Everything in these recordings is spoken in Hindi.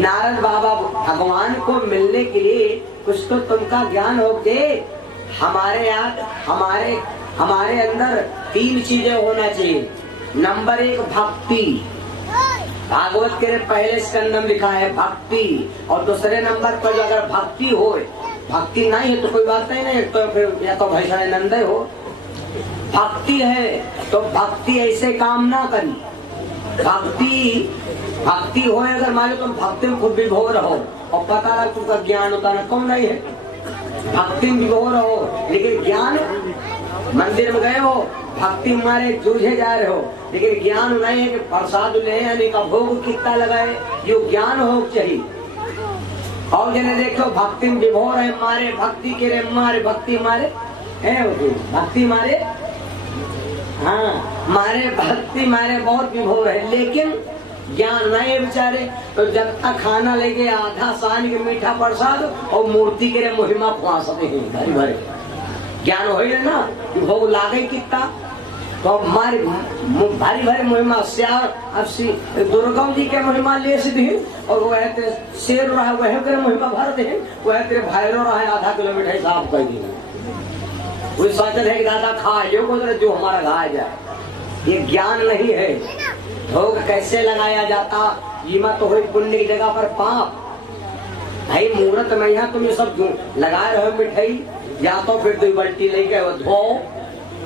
नारद बाबा भगवान को मिलने के लिए कुछ तो तुमका ज्ञान हो दे। हमारे अंदर 3 चीजें होना चाहिए। नंबर 1 भक्ति। भागवत के पहले स्कंद में लिखा है भक्ति। और दूसरे नंबर पर अगर भक्ति हो, भक्ति नहीं है तो कोई बात नहीं, तो फिर या तो भैसा नंदे हो। भक्ति है तो भक्ति ऐसे काम ना करी। भक्ति हो अगर मान लो तुम भक्ति में खूब विभोर हो और पता लगा तुमका ज्ञान होता ना कौन नहीं है। भक्ति में विभोर हो लेकिन ज्ञान, मंदिर में गए हो भक्ति मारे जूझे जा रहे हो लेकिन ज्ञान नहीं है कि प्रसाद ले यानी का भोग कितना लगाए, जो ज्ञान हो चाहिए। और जने देखो भक्ति में विभोर है, मारे भक्ति के रे मारे भक्ति मारे है भक्ति मारे, हाँ मारे भक्ति मारे बहुत विभोर है लेकिन ज्ञान नहीं है बेचारे। तो जब तक खाना लेके आधा सान के मीठा प्रसाद और मूर्ति के महिमा खुआ सकते हैं भरी भरे ज्ञान हो ना भोग लागे कितना। तो हमारी भारी भारी महिमा दुर्गा जी के महिमा ले दी और वो है शेर रहा वह करे महिमा भर दे, वह तेरे भैरो रहा है आधा किलोमीटर हिसाब कर दी। वो सोचते है कि दादा खा जो हमारा खा जाए, ये ज्ञान नहीं है। भोग कैसे लगाया जाता, ये मत तो हुई पुण्य की जगह पर पाप। भाई मुहूर्त में यहाँ तुम ये सब लगा रहे हो मिठाई, या तो फिर 2 बाल्टी लेके धो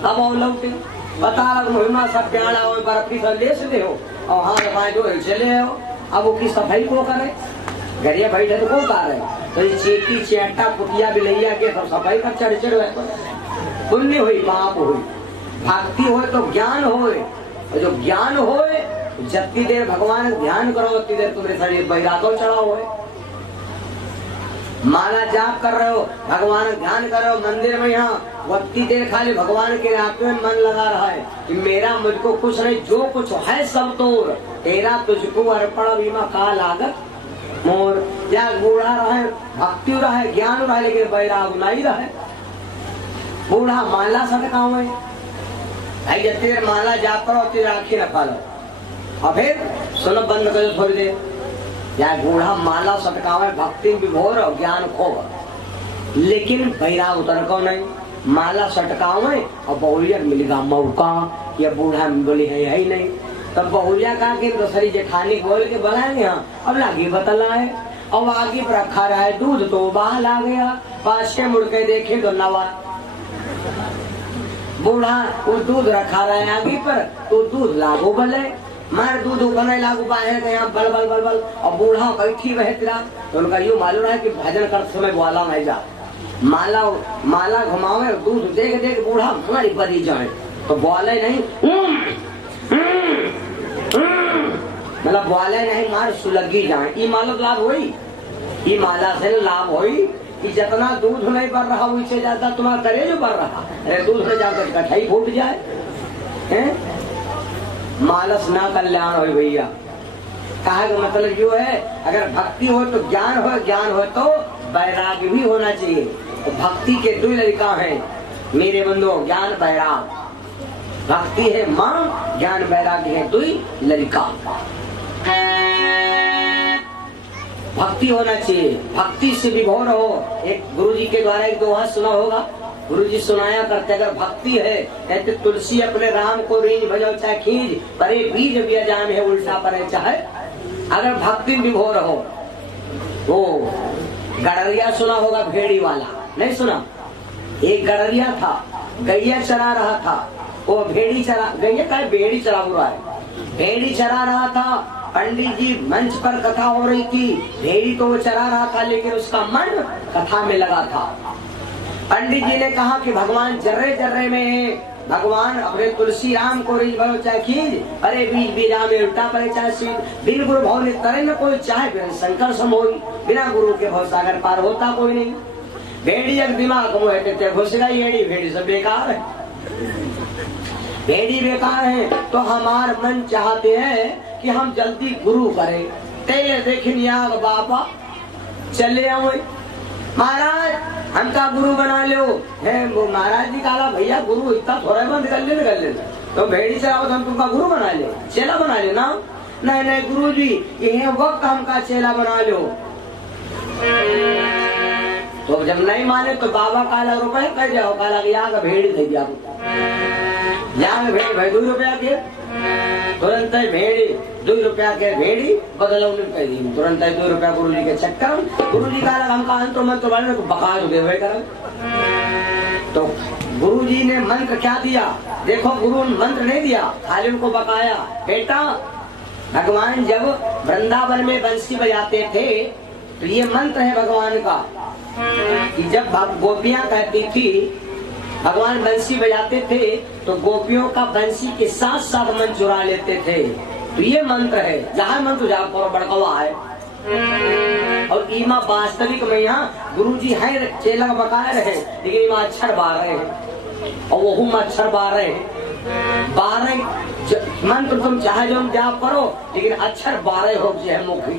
अब और लौटे पता लग महिमा सब प्याला हो बर्फी सब ले से हो और हाँ जो चले हो। अब उसकी सफाई को करे, घरिया बैठे तो कौन कर रहे तो ये चेटी चेटा पुटिया बिलैया के सब सफाई का चढ़ पुण्य हुई पाप हुई। भक्ति हो तो ज्ञान हो, जो ज्ञान हो जितनी देर भगवान ध्यान करो उतनी देर तुम्हारे शरीर बैरागो चढ़ा हो। माला जाप कर रहे हो, भगवान ध्यान कर रहे हो मंदिर में, यहाँ उतनी देर खाली भगवान के रात में मन लगा रहा है कि मेरा मुझको कुछ नहीं, जो कुछ है सब तो तेरा तुझको अर्पण बीमा का लागत मोर। या बूढ़ा रहे भक्ति रहा है ज्ञान रहा है लेकिन बैराग नहीं रहा। बूढ़ा माला सटकाओ भाई, जितनी देर माला जाप करो उतनी राखी रखा लो और फिर सुनो बंद करो थोड़ी देर। या बूढ़ा माला सटकावे भक्ति विभोर और ज्ञान खो लेकिन बैराग उतर को नहीं। माला सटकावे और बहुलिया मिलेगा मौका, या बूढ़ा बोली है ही नहीं। तब बहुलिया कहा कि दूसरी जेठानी बोल के बुलाएंगे हाँ अब लागी बतला है और आगे पर रखा रहा है दूध तो बाहर आ गया, पास के मुड़ के देखे तो नवा बूढ़ा वो दूध रखा रहा है आगे पर तो दूध लागू बले मार दूध बने लागू पाए यहाँ बल बल बल बल और बूढ़ा बैठी वह तेरा। तो उनका यूँ मालूम है कि भजन करते समय ग्वाला नहीं जा, माला घुमावे दूध देख देख बूढ़ा हमारी बदी जाए तो ग्वाले नहीं मतलब ग्वाले नहीं मार सुलगी जाए। ये माला लाभ हुई, ये माला से लाभ हुई कि जितना दूध नहीं बढ़ रहा उससे ज्यादा तुम्हारा करे जो बढ़ रहा। अरे दूध में जाकर कठाई फूट जाए हैं? मालस ना कल्याण हो भैया। कहा का मतलब जो है अगर भक्ति हो तो ज्ञान हो, ज्ञान हो तो वैराग्य भी होना चाहिए। तो भक्ति के 2 लड़का है मेरे बंधुओं, ज्ञान वैराग। भक्ति है माँ, ज्ञान वैराग्य है 2 लड़का। भक्ति होना चाहिए, भक्ति से विभोर हो। एक गुरुजी के द्वारा एक दोहा सुना होगा, गुरुजी सुनाया करते अगर भक्ति है कहते तुलसी अपने राम को रीझ भजो चाहे खींच परे बीज व्यजान है उल्टा परे चाहे। अगर भक्ति विभोर हो वो गड़रिया सुना होगा भेड़ी वाला, नहीं सुना? एक गड़रिया था, गैया चरा रहा था, वो भेड़ी चरा गैया का भेड़ी चरा हुआ है, भेड़ी चरा रहा था। पंडित जी मंच पर कथा हो रही थी, भेड़ी तो वो चरा रहा था लेकिन उसका मन कथा में लगा था। पंडित जी ने कहा कि भगवान जर्रे जर्रे में है, भगवान अपने तुलसी राम को रीझ भरो चाहे खींच अरे बीज बीजा में उल्टा पड़े चाहे सीध। बिन गुरु भाव ने तरे न कोई चाहे बिन शंकर समोई, बिना गुरु के भाव सागर पार होता कोई नहीं। भेड़ी एक दिमाग मुँह घुस गई भेड़ी, भेड़ी सब बेकार है, भेड़ी बेकार है। तो हमार मन चाहते हैं कि हम जल्दी गुरु करें, तेरे देखिए बाबा चले आओ महाराज हमका गुरु बना लो है। वो महाराज जी कहा भैया गुरु इतना थोड़ा बंद कर लेना तो भेड़ी चलाओ तो हम तुमका गुरु बना ले, चेला बना ले ना। नहीं नहीं गुरुजी ये वक्त हमका चेला बना लो। तो जब नहीं माने तो बाबा काला रुपए कह जाओ, काला यहाँ भेड़ दे दिया, यहाँ भेड़ भाई 2 रुपया के तुरंत भेड़ी 2 रुपया के भेड़ी बदलो कह दी, तुरंत 2 रुपया गुरुजी के चक्कर। गुरुजी का हमका अंत मंत्र वाले बका दे कर। तो गुरुजी ने मंत्र क्या दिया देखो, गुरु ने मंत्र नहीं दिया, खाली उनको बकाया, बेटा भगवान जब वृंदावन में बंसी बजाते थे तो ये मंत्र है भगवान का कि जब गोपियां कहती थी भगवान बंसी बजाते थे तो गोपियों का बंसी के साथ साथ मन चुरा लेते थे। तो ये मंत्र है, जहाँ मंत्र जाप करो बड़कवा है। और ईमा वास्तविक में यहाँ गुरुजी है चेला बकाया रहे, लेकिन ईमा अक्षर 12 है और वो अक्षर 12 मंत्र तुम चाहे जो जाप करो, लेकिन अक्षर 12 हो जाए मुखी।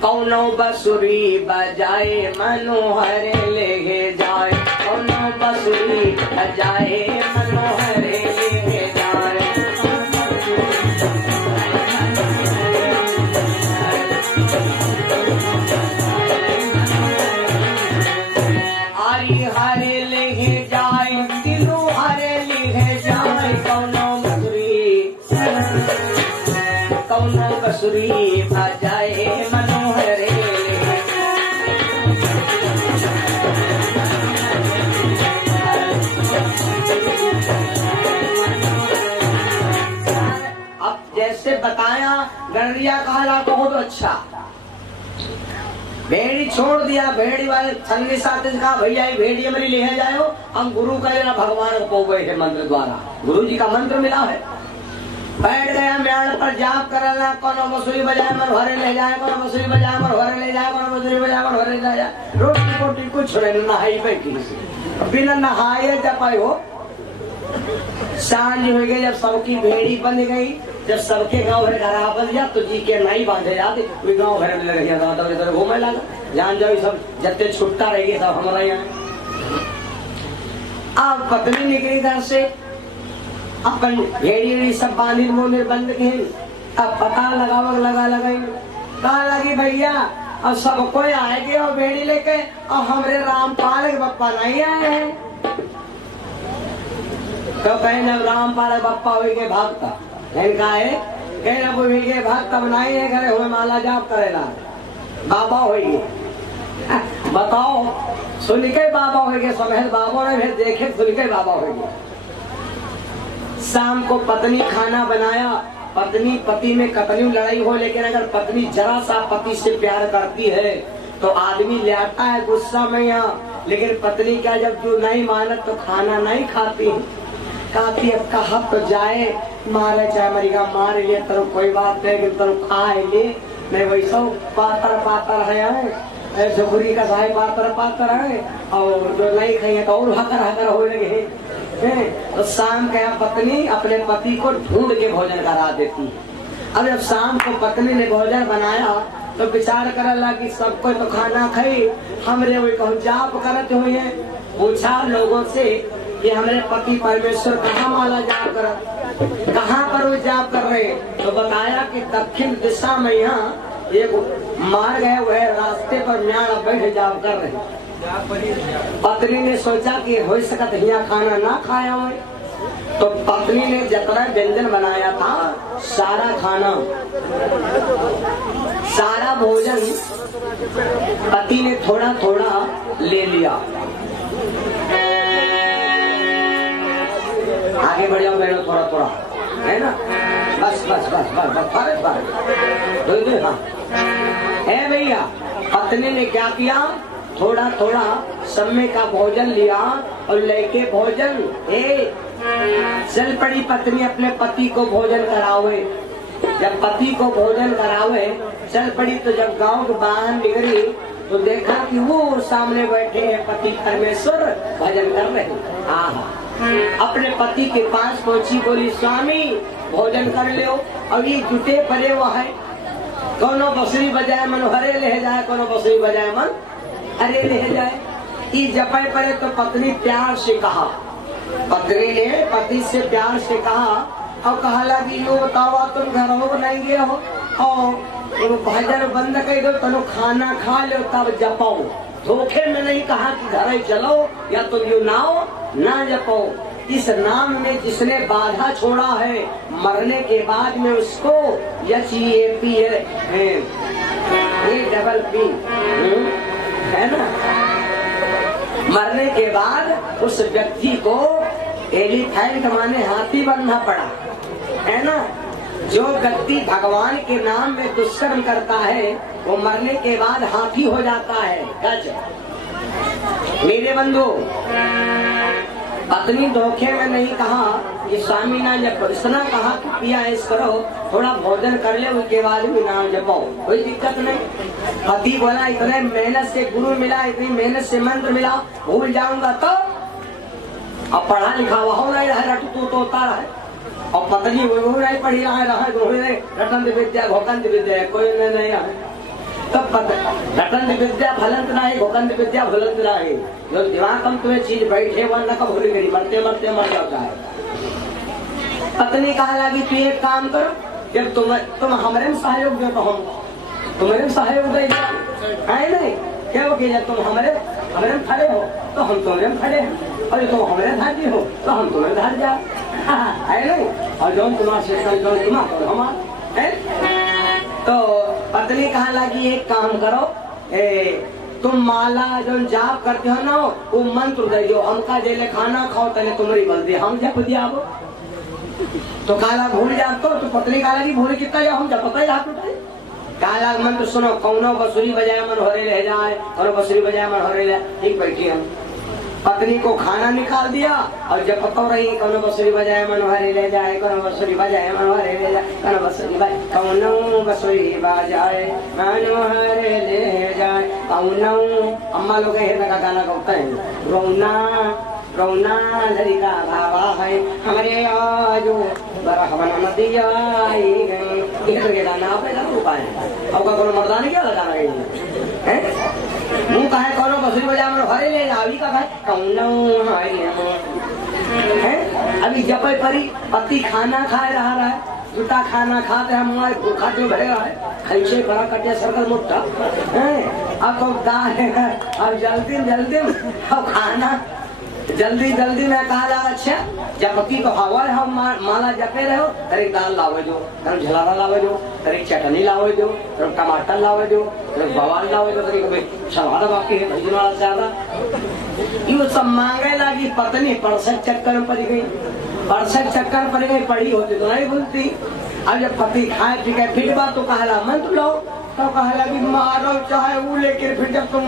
कौनो बसुरी बजाए मनोहर ले जाए, कौनो बसुरी बजाए मनोहर ले जाए। हरि हरे ले जाए दिलो हरे ले जाए, कौनो बसुरी बजाए मनोहर। अब जैसे बताया गणरिया कहला बहुत अच्छा, भेड़ी छोड़ दिया, भेड़ी वाले संगी साथी से कहा भैया ये भेड़ी हमारी ले जाओ, हम गुरु का लेना भगवान को पो गए मंत्र द्वारा, गुरु जी का मंत्र मिला है। बैठ गया म्याण पर जाप करना, कौन बसुरी बजाए मनोहर ले जाए, कौन बसुरी बजाए मनोहर ले जाए, कौन बसुरी बजाए मनोहर ले जाए। रोटी पोटी कुछ नहीं, नहाई बैठी बिना नहाए जपाई हो। सांझ हो गई जब सबकी भेड़ी बन गई, जब सबके गाँव घर घरा बन गया तो जी के नहीं बांधे जाते, कोई गाँव घर में लग गया घूमे लगा, जान जाओ सब जत्ते छुट्टा रहेगी सब हमारा यहाँ। अब पत्नी निकली घर से, अपन भेड़ी सब बांधी मोने बंद के, अब पता लगाई कहा लगी भैया अब सब कोई आएगे और भेड़ी लेके, और हमारे रामपाल के बप्पा नहीं आए हैं। तो कहे रामपाल बप्पा हुई के भागता कहे भक्त बनाई है घरे हुए माला जाप करेला बाबा होइए। बताओ सुन के बाबा होइए, समेत बाबा ने भेज देखे सुन के बाबा होइए। शाम को पत्नी खाना बनाया, पत्नी पति में कतनी लड़ाई हो, लेकिन अगर पत्नी जरा सा पति से प्यार करती है तो आदमी ले आता है गुस्सा में यहाँ, लेकिन पत्नी क्या जब जो नहीं मानत तो खाना नहीं खाती, कहती अब कहा तो जाए मारे चाहे मरीगा मार ले तो कोई बात नहीं, तो खाए ले नहीं वैसा पातर है, झुगरी का साय पातर है, और जो नहीं खाइए तो और हकर हो लगे। तो शाम के पत्नी अपने पति को ढूंढ के भोजन करा देती है। अब जब शाम को पत्नी ने भोजन बनाया तो विचार करला कि सबको तो खाना खाई, हमरे वही कहूँ जाप करते हुए पूछा लोगों से कि हमारे पति परमेश्वर कहाँ माला जाप कर, कहाँ पर वो जाप कर रहे, तो बताया कि दक्षिण दिशा में यहाँ एक मार्ग है, वह रास्ते पर म्याण बैठ जाप कर रहे। पत्नी ने सोचा कि हो सकत यहाँ खाना ना खाया हो, तो पत्नी ने जितना व्यंजन बनाया था सारा खाना सारा भोजन पति ने थोड़ा थोड़ा ले लिया। आगे बढ़ जाओ बहनों, थोड़ा थोड़ा है ना, बस बस बस बस बस बस हाँ है भैया। पत्नी ने क्या किया, थोड़ा थोड़ा समय का भोजन लिया और लेके भोजन चल पड़ी पत्नी अपने पति को भोजन करावे। जब पति को भोजन करावे चल पड़ी, तो जब गांव के बाहर निकली तो देखा कि वो सामने बैठे हैं पति परमेश्वर भजन कर रहे हैं। अपने पति के पास पहुंची, बोली स्वामी भोजन कर लो। और ये जुटे पड़े वो है, कोनो बसरी बजाए मन हरे ले जाए, कोनो बसरी बजाए मन अरे ले जाए। ये जपे पड़े तो पत्नी प्यार से कहा, पत्नी ने पति से प्यार से कहा और कहला कि यो बतावा तुम घर हो नहीं गए हो और भजन बंद कर दो तनो खाना खा लो तब जपाओ। धोखे में नहीं कहा कि घर चलो या तुम यो नाओ ना जपो। इस नाम में जिसने बाधा छोड़ा है मरने के बाद में उसको HEAP है ना, मरने के बाद उस व्यक्ति को एलिफेंट माने हाथी बनना पड़ा है ना। जो व्यक्ति भगवान के नाम में दुष्कर्म करता है वो मरने के बाद हाथी हो जाता है। मेरे बंधु, पत्नी धोखे में नहीं कहा कि स्वामी ना जपो, इतना कहा कि पिया ऐस करो थोड़ा भोजन कर ले उसके बाद भी नाम जपो, कोई दिक्कत नहीं। पति बोला इतने मेहनत से गुरु मिला, इतनी मेहनत से मंत्र मिला, भूल जाऊंगा तो। अब पढ़ा लिखा वह नहीं रहा, रट तू तो होता है। और पत्नी वो नहीं पढ़ी रहा रटन विद्या घोकंत विद्या कोई नहीं है। तब रटन विद्या फलंत नहीं, घोकंत विद्या फलंत नहीं। जो दिमाग में तुम्हें चीज बैठे वह न कब भूल गई, मरते मरते मर जाता है। पत्नी कहा लगी तू एक काम करो, जब तुम हमारे में सहयोग दो तो हम तुम्हारे में सहयोग दे है नहीं क्या हो कि जब तुम हमारे में खड़े हो तो हम तुम्हारे में खड़े हैं, और तुम हमारे धार्य हो तो हम तुम्हें धार जा है नहीं। और जो तुम्हारे हमारे तो पत्नी कहा लगी एक काम करो, तुम माला जो जाप करते हो ना वो मंत्र दे जो हमका जेले खाना खाओ तले तुम्हारी बल्दी हम जप दिया वो तो काला भूल जाते तो पत्नी काला की भूल कितना जाओ हम जपता ही आप काला मंत्र सुनो, कौनो बसुरी बजाय मन हो रहे जाए और बसुरी बजाय मन हो रहे ठीक बैठी हम। पत्नी को खाना निकाल दिया और जब पतो रही कौनो बसुरी बजाए मनोहरे ले जाए, कौनो बसुरी बजाए मनोहरे ले जाए, कौनो बसुरी बजाए कौनो बसुरी बजाए मनोहरे ले जाए कौनो। अम्मा लोग का गाना गाते हैं, रौना रौना लड़का भावा है हमारे आजो बरहवन नदिया ये गाना आप लगा पाए। अब का कोनो मर्दानी क्या लगाना है मुंह कहे कौनो बसुरी बजा मन हरे ले जावी का कहे कौनो है। अभी जब परी पति खाना खाए रहा है, झूठा खाना खाते हैं, हमारे भूखा जो भरेगा है खैसे बड़ा कटे सर्कल मुट्ठा है। अब तो अब जल्दी जल्दी अब खाना जल्दी जल्दी में कहा जा अच्छा जब पति तो हवा है माला जपे रहे हो, अरे दाल लावे जो, अरे झलावा लावे जो, अरे चटनी लावे जो, अरे टमाटर लावे जो, अरे बवाल लावे जो, अरे सलाद बाकी है भजन वाला ज्यादा ये सब मांगे लगी। पत्नी परसठ चक्कर में पड़ गई, परसठ चक्कर पड़ गई, पड़ी होती तो नहीं बोलती। अब जब पति खाए पी के फिर बात तो कहला मंत्र लो तो कहला कि मारो चाहे वो लेकर फिर जब तुम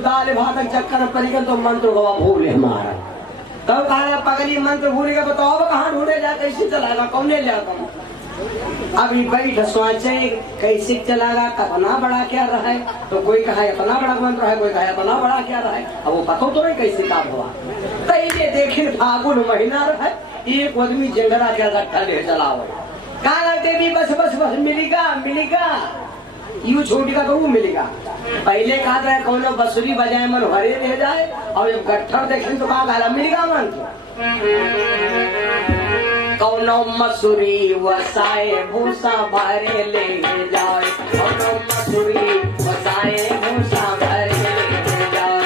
दाल भात चक्कर में पड़ गए तो मंत्र गवा भूले मारा तो कहला पगली मंत्र भूल गए तो अब कहाँ ढूंढे जा, कैसे चलाएगा कौन ले जाता। अभी बैठ सोचे कैसे चलागा, कितना बड़ा क्या रहा है, तो कोई कहा इतना बड़ा मंत्र है, कोई कहा इतना बड़ा क्या रहा है, अब वो पता तो नहीं कैसे काम हुआ। पहले देखे फागुन महीना रहा एक आदमी जंगला के गट्ठा ले चलाओ काला देवी बस बस बस मिलेगा मिलेगा यू छोटेगा तो वो मिलेगा। पहले कहा था कौनो बसुरी बजाए मन हरे ले जाए और जब गट्ठर देखे तो कहा गाला मिलेगा मन कौनो मसूरी वसाए भूसा भरे ले जाए, कौनो मसूरी वसाए भूसा भरे ले जाए।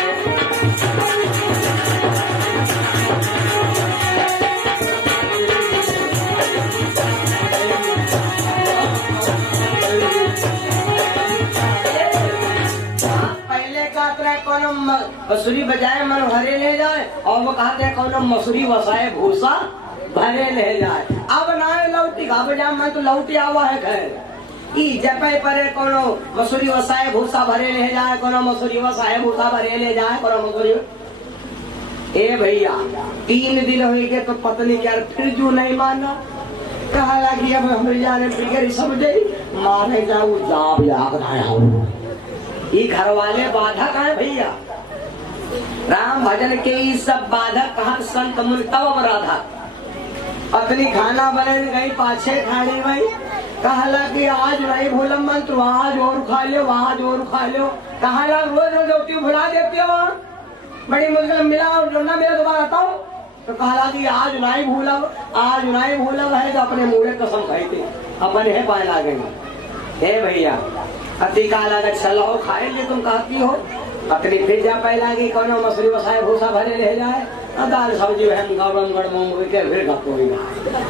बसुरी बजाए मन भरे ले जाए और वो कहते हैं कौन मसूरी वसाए भूसा भरे ले जाए। अब ना लौटी गा बजा मन तो लौटी आवा है घर ई जपे परे कोनो मसूरी वसाए भूसा भरे ले जाए, कोनो मसूरी वसाए भूसा भरे ले जाए, कोनो मसूरी। ए भैया 3 दिन हो गए तो पत्नी क्या फिर जो नहीं माना, कहा लगी अब हम जाने बिगड़ी समझे मारे जाऊ जाप याद आया हूँ। ये घर वाले बाधा कहा है भैया, राम भजन के ये सब बाधक कहा संत मुनि तब राधा। अपनी खाना बने गई पाछे खानी भाई कहला कि आज नहीं भूलम मंत्र आज और खा लो आज और खा लो। कहा रोज रोज रोटी भुला देते हो, बड़ी मुश्किल मिला और जो ना मिला दोबारा बताओ तो कहा कि आज नहीं भूलब, आज नहीं भूलब है तो अपने मुँह कसम खाई अपने है पाए लागेंगे। हे भैया अति काला चलो खाए लिए तुम कहती हो, पत्नी फिर जा पाए लागी कौन मछली वसाए भूसा भरे रह जाए, दाल सब्जी के फिर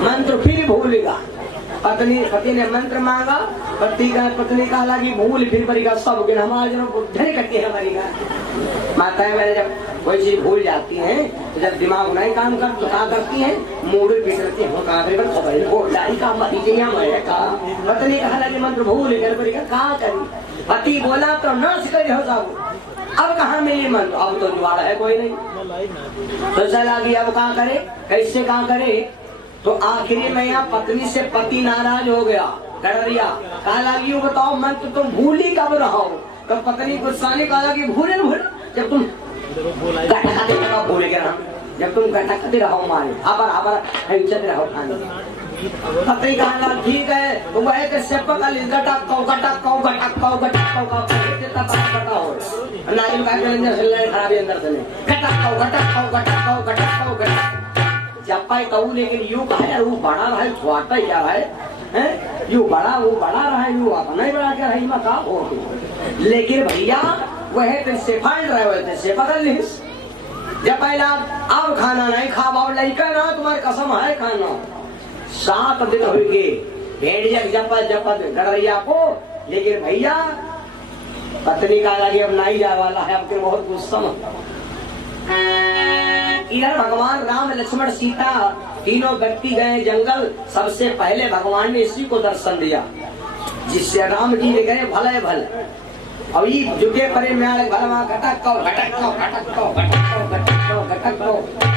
मंत्र फिर भूलेगा। पति ने मंत्र मांगा, पत्नी कहा लगी भूल फिर पड़ेगा सब गिन हमारे जब बुद्धि कटी है मरेगा। माताएं बहने जब कोई चीज भूल जाती हैं तो जब दिमाग नहीं काम कर तो क्या करती हैं, मूड बिगड़ती है, पत्नी कहा लगी मंत्र भूल कर पड़ेगा कहा करी। पति बोला तो नाश करे हो सब, अब कहाँ मिली मंत्र, अब तो जुगाड़ है कोई नहीं। तो चला गया अब कहाँ करे, कैसे कहाँ करे। तो आखिरी में यहाँ पत्नी से पति नाराज हो गया, डरिया कहा लगी बताओ मंत्र तुम भूल ही कब रहो। तो पत्नी गुस्सा ने कहा कि भूले भूल जब तुम भूल गया, जब तुम गटकते रहो मारे आबर रहो खाने। पत्नी कहा ठीक है तो वह नारियल का खराबी अंदर से जपाई कहूँ, लेकिन यू कहा वो बड़ा रहा है छोटा क्या है, यू बड़ा वो बड़ा रहा है, यू अपना ही बड़ा क्या है मका हो। लेकिन भैया वह से फाइल रहे हुए से बदल ली जब पहला अब खाना नहीं खा बाब लड़का ना तुम्हारी कसम है खाना। 7 दिन हो गए भेड़िया जपत जपत गड़ैया को, लेकिन भैया पत्नी का लगे अब नहीं जाए वाला है, अब बहुत गुस्सा। इधर भगवान राम लक्ष्मण सीता तीनों व्यक्ति गए जंगल। सबसे पहले भगवान ने इसी को दर्शन दिया जिससे राम जी ले गए भले भले। अब ये जुगे परे में भलवा घटक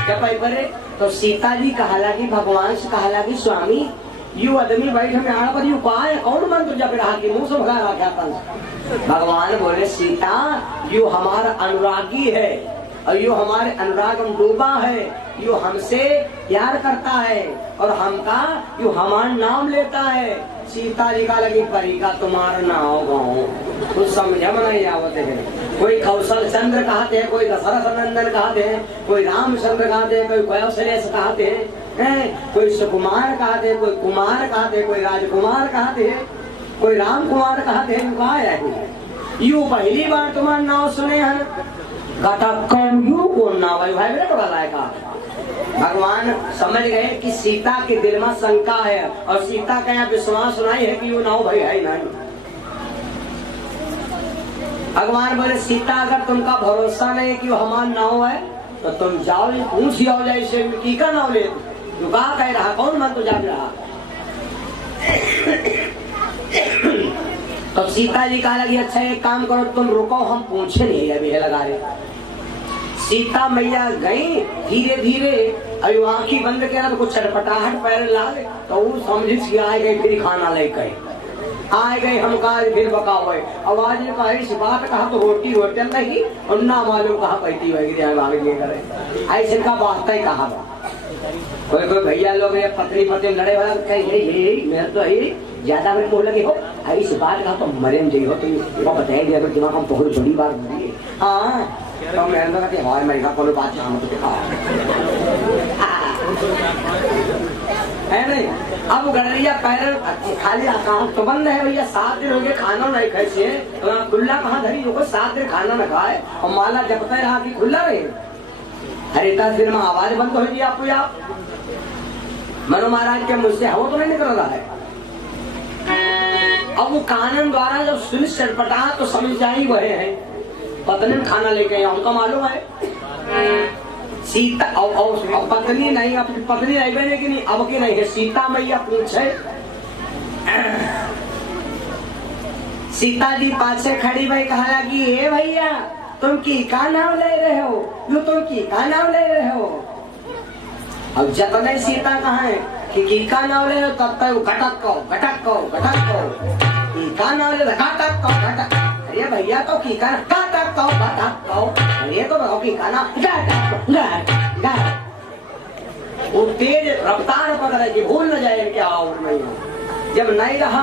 जब परे तो सीता जी कहा कि भगवान से कहा कि स्वामी यू आदमी बैठे में आड़ पर यू पाए कौन मंत्र जब रहा कि मुंह से भगा रखा। भगवान बोले सीता यू हमारा अनुरागी है और यो हमारे अनुराग में डूबा है, यो हमसे प्यार करता है और हमका यो हमारा नाम लेता है। सीता जी का लगी परी का तुम्हारा नाम गाँव कुछ समझ में नहीं आवते है। कोई कौशल चंद्र कहते हैं, कोई दशरथ नंदन कहते हैं, कोई रामचंद्र कहते हैं, कोई कौशलेश कहते हैं, कोई सुकुमार कहते हैं, कोई कुमार कहते हैं, कोई राजकुमार कहते हैं, कोई राम कुमार कहते हैं। कहा है यू पहली बार तुम्हारा नाम सुने हैं भगवान समझ गए कि सीता के दिल में शंका है और सीता का यहाँ विश्वास नहीं है कि वो नाव भाई है नहीं। भगवान बोले सीता अगर तुमका भरोसा नहीं कि वो हमारा नाव है तो तुम जाओ पूछ आओ जाए इसे की का नाव ले तू कहा कह रहा कौन मन तो जाग रहा। तो सीता जी कहा लगी अच्छा एक काम करो तुम रुको हम पूछे नहीं अभी है लगा रहे। सीता मैया गई धीरे धीरे अभी आंखी बंद किया तो कुछ चटपटाहट पैर लागे तो वो समझी कि आ गई फिर खाना लेके आ गए हम कहा फिर बका हुए आवाज ने कहा इस बात कहा तो रोटी रोटल नहीं और ना मालूम कहा पैती होगी करे ऐसे का बात ही कहा। कोई कोई भैया लोग पत्नी पत्नी लड़े वाला मेरे तो ज्यादा मेरे को लगे हो इस बात का तो मरे में जी हो तुम वो बताए दिया दिमाग हम बहुत बड़ी बात बोली। हाँ तो मेरे तो कहते हमारे मेरे का कोई बात हम तो दिखा है नहीं। अब गड़रिया पैर खाली आकाश तो बंद है भैया 7 दिन हो गए खाना नहीं खाए तो खुला कहाँ धरी जो 7 दिन खाना न खाए और माला जपता रहा कि खुला रहे। अरे 10 दिन में आवाज बंद हो गई आपको आप मनो महाराज के मुझसे हवा तो नहीं निकल रहा है। अब वो कानन द्वारा जब सुन चटपटा तो समझ जाए वह है पत्नी खाना लेके आया उनका मालूम है। सीता और पत्नी नहीं अपनी पत्नी नहीं बने की नहीं अब की नहीं है। सीता मैया पूछे सीता जी पाछे खड़ी भाई कहा कि हे भैया तुम की का नाम ले रहे हो यू तुम की का नाम ले रहे हो। अब जब नहीं सीता कहा है कि का नाम ले रहे हो तब तक घटक को का नाम ले घटक को घटक अरे भैया तो की का घटक को अरे तो बताओ की का नाम वो तेज रफ्तार पकड़े कि भूल न जाए क्या और नहीं। जब नहीं रहा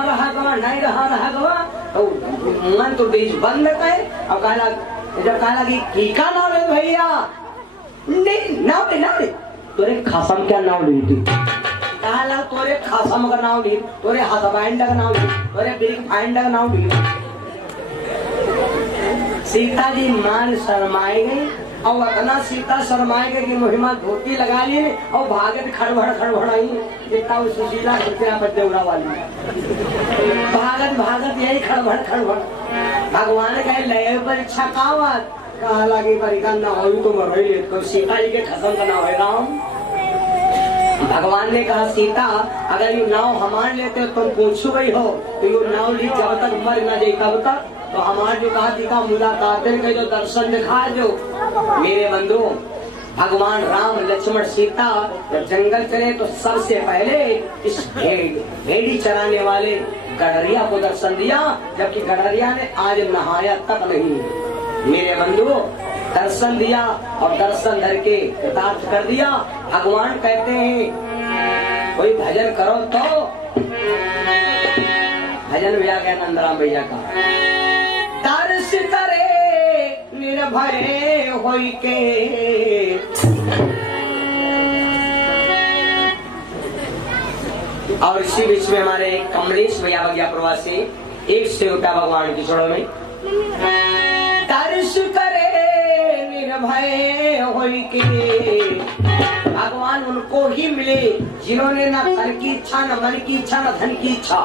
गवा तो मन तो बीच बंद करे और कहला जब कहला कि का नाम ले भैया नहीं नाम तोरे खसम क्या नाम ली थी कहा तोरे खसम का नाम ली तोरे हसबैंड का नाम ली तोरे ब्रिक फाइंड का नाम ली। सीता जी मान शर्माए गई और इतना सीता शर्माए गई कि महिमा धोती लगा लिए और भागत खड़बड़ आई जितना वो सुशीला देवड़ा वाली भागत यही खड़बड़ भगवान कहे लय परीक्षा का बात कहा लगी परीक्षा न हो तो मर तो सीता जी के खत्म का नाम है राम। भगवान ने कहा सीता अगर ये नाव हमारे लेते हो तुम पूछो गई हो तो ये नाव ली जब तक मर न जाए तब तक तो हमारे जो कहा दिखा मुलाकात के जो दर्शन दिखा जो मेरे बंधु भगवान राम लक्ष्मण सीता जब जंगल चले तो सबसे पहले इस भेड़ी चराने वाले गडरिया को दर्शन दिया जबकि गडरिया ने आज नहाया तक नहीं। मेरे बंधु दर्शन दिया और दर्शन धर के कृतार्थ कर दिया। भगवान कहते हैं कोई भजन करो तो भजन भी आ गया नंदराम भैया का दर्श करे निर्भय होई के और इसी बीच में हमारे कमलेश भैया बगिया प्रवासी 100 रुपया भगवान की छोड़ो में दर्श करे निर्भय होई के भगवान उनको ही मिले जिन्होंने न तन की इच्छा न मन की इच्छा न धन की इच्छा